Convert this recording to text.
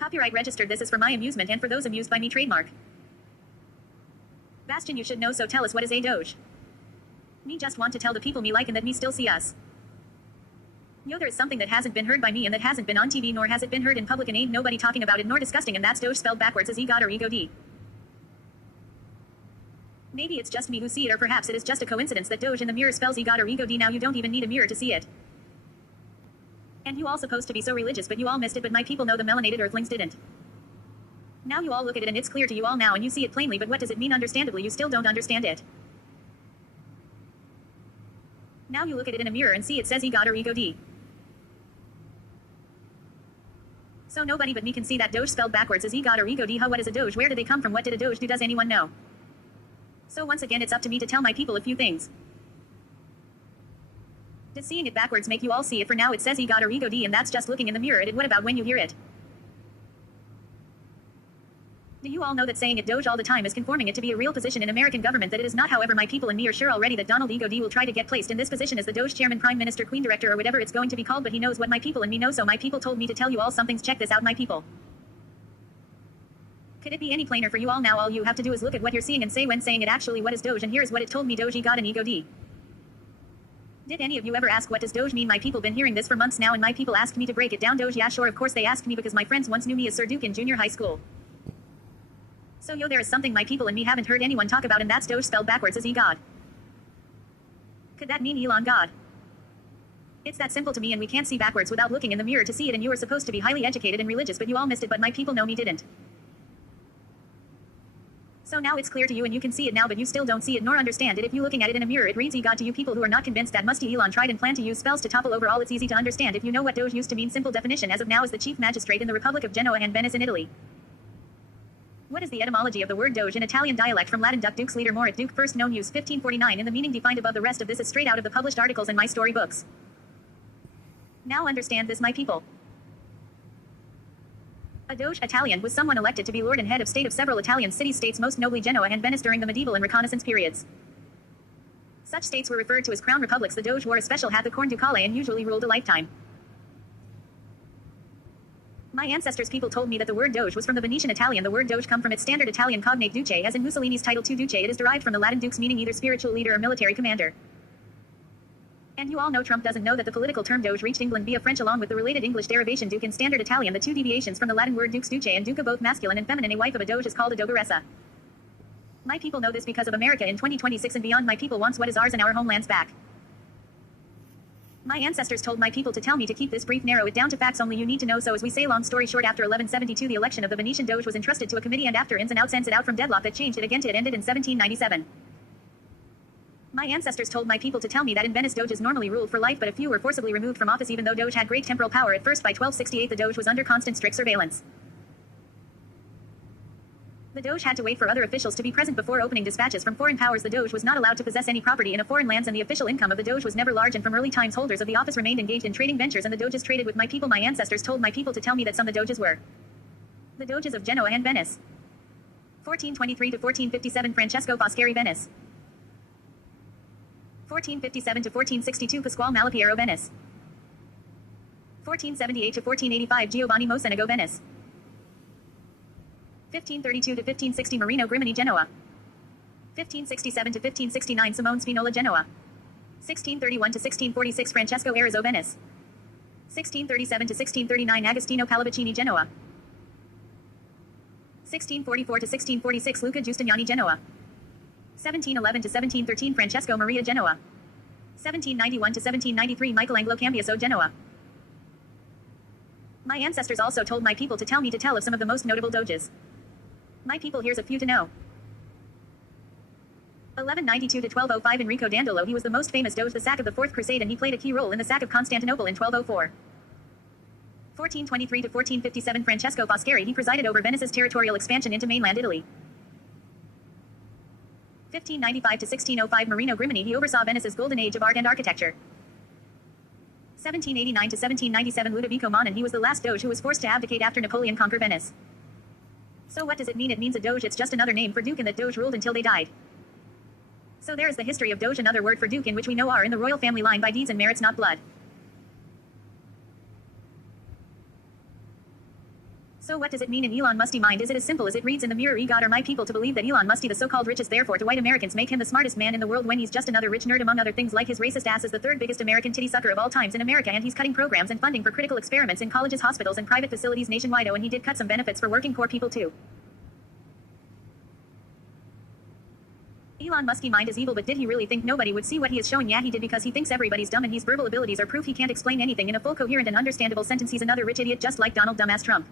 Copyright registered. This is for my amusement and for those amused by me. Trademark. Bastion, you should know, so tell us, what is a Doge? Me just want to tell the people me like and that me still see us. Yo, there is something that hasn't been heard by me and that hasn't been on TV, nor has it been heard in public, and ain't nobody talking about it nor disgusting, and that's Doge spelled backwards as E-God or Ego-D. Maybe it's just me who see it, or perhaps it is just a coincidence that Doge in the mirror spells E-God or Ego-D. Now you don't even need a mirror to see it. And you all supposed to be so religious, but you all missed it, but my people know the melanated earthlings didn't. Now you all look at it and it's clear to you all now and you see it plainly, but what does it mean? Understandably, you still don't understand it. Now you look at it in a mirror and see it says E-God or Ego-D. So nobody but me can see that Doge spelled backwards as E-God or Ego-D. Huh, what is a Doge? Where did they come from? What did a Doge do? Does anyone know? So once again, it's up to me to tell my people a few things. Does seeing it backwards make you all see it? For now it says E-God or Ego-D, and that's just looking in the mirror at it. What about when you hear it? Do you all know that saying it Doge all the time is conforming it to be a real position in American government? That it is not. However, my people and me are sure already that Donald Ego-D will try to get placed in this position as the Doge chairman, prime minister, queen, director, or whatever it's going to be called, but he knows what my people and me know, so my people told me to tell you all some things. Check this out, my people. Could it be any plainer for you all? Now all you have to do is look at what you're seeing and say when saying it actually what is Doge, and here's what it told me: Doge, E-God, and Ego-D. Did any of you ever ask what does Doge mean? My people been hearing this for months now, and my people asked me to break it down. Doge, yeah sure, of course they asked me because my friends once knew me as Sir Duke in junior high school. So yo, there is something my people and me haven't heard anyone talk about, and that's Doge spelled backwards as E-God. Could that mean Elon God? It's that simple to me, and we can't see backwards without looking in the mirror to see it, and you are supposed to be highly educated and religious, but you all missed it, but my people know me didn't. So now it's clear to you and you can see it now, but you still don't see it nor understand it. If you looking at it in a mirror it reads E-God to you people who are not convinced that musty Elon tried and planned to use spells to topple over all. It's easy to understand if you know what Doge used to mean. Simple definition: as of now is the chief magistrate in the Republic of Genoa and Venice in Italy. What is the etymology of the word Doge in Italian dialect? From Latin duc, dux leader, morit duke, first known use 1549, and the meaning defined above. The rest of this is straight out of the published articles in my storybooks. Now understand this, my people. A Doge, Italian, was someone elected to be lord and head of state of several Italian cities-states, most notably Genoa and Venice during the medieval and Reconnaissance periods. Such states were referred to as crown republics. The Doge wore a special hat, the corn ducale, and usually ruled a lifetime. My ancestors' people told me that the word Doge was from the Venetian Italian. The word Doge come from its standard Italian cognate duce, as in Mussolini's title to duce. It is derived from the Latin dux, meaning either spiritual leader or military commander. And you all know Trump doesn't know that the political term Doge reached England via French along with the related English derivation duke in standard Italian, the two deviations from the Latin word dux duce and duca, both masculine and feminine. A wife of a Doge is called a dogaressa. My people know this because of America in 2026 and beyond. My people wants what is ours and our homelands back. My ancestors told my people to tell me to keep this brief, narrow it down to facts only you need to know. So as we say, long story short, after 1172 the election of the Venetian Doge was entrusted to a committee, and after ins and outs, ends it out from deadlock that changed it again to it ended in 1797. My ancestors told my people to tell me that in Venice Doges normally ruled for life, but a few were forcibly removed from office. Even though Doge had great temporal power at first, by 1268 the Doge was under constant strict surveillance. The Doge had to wait for other officials to be present before opening dispatches from foreign powers. The Doge was not allowed to possess any property in a foreign lands, and the official income of the Doge was never large, and from early times holders of the office remained engaged in trading ventures, and the Doges traded with my people. My ancestors told my people to tell me that some of the Doges were the Doges of Genoa and Venice. 1423 to 1457 Francesco Foscari, Venice. 1457 to 1462 Pasquale Malipiero, Venice. 1478 to 1485 Giovanni Mocenigo, Venice. 1532 to 1560 Marino Grimini, Genoa. 1567 to 1569 Simone Spinola, Genoa. 1631 to 1646 Francesco Arezzo, Venice. 1637 to 1639 Agostino Pallavicini, Genoa. 1644 to 1646 Luca Giustiniani, Genoa. 1711 to 1713 Francesco Maria, Genoa. 1791 to 1793 Michelangelo Cambiaso, Genoa. My ancestors also told my people to tell me to tell of some of the most notable Doges. My people, here's a few to know. 1192 to 1205 Enrico Dandolo. He was the most famous Doge, the sack of the Fourth Crusade, and he played a key role in the sack of Constantinople in 1204. 1423 to 1457 Francesco Foscari. He presided over Venice's territorial expansion into mainland Italy. 1595 to 1605 Marino Grimini. He oversaw Venice's golden age of art and architecture. 1789 to 1797 Ludovico Manin. He was the last Doge who was forced to abdicate after Napoleon conquered Venice. So what does it mean? It means a Doge. It's just another name for Duke, and that Doge ruled until they died. So there is the history of Doge, another word for Duke, in which we know are in the royal family line by deeds and merits, not blood. So what does it mean in Elon Musty mind? Is it as simple as it reads in the mirror? God are my people to believe that Elon Musty the so-called richest, therefore to white Americans make him the smartest man in the world when he's just another rich nerd among other things, like his racist ass is the third biggest American titty sucker of all times in America, and he's cutting programs and funding for critical experiments in colleges, hospitals, and private facilities nationwide. Oh, and he did cut some benefits for working poor people too. Elon Musty mind is evil, but did he really think nobody would see what he is showing? Yeah, he did, because he thinks everybody's dumb, and his verbal abilities are proof he can't explain anything in a full, coherent, and understandable sentence. He's another rich idiot just like Donald Dumbass Trump.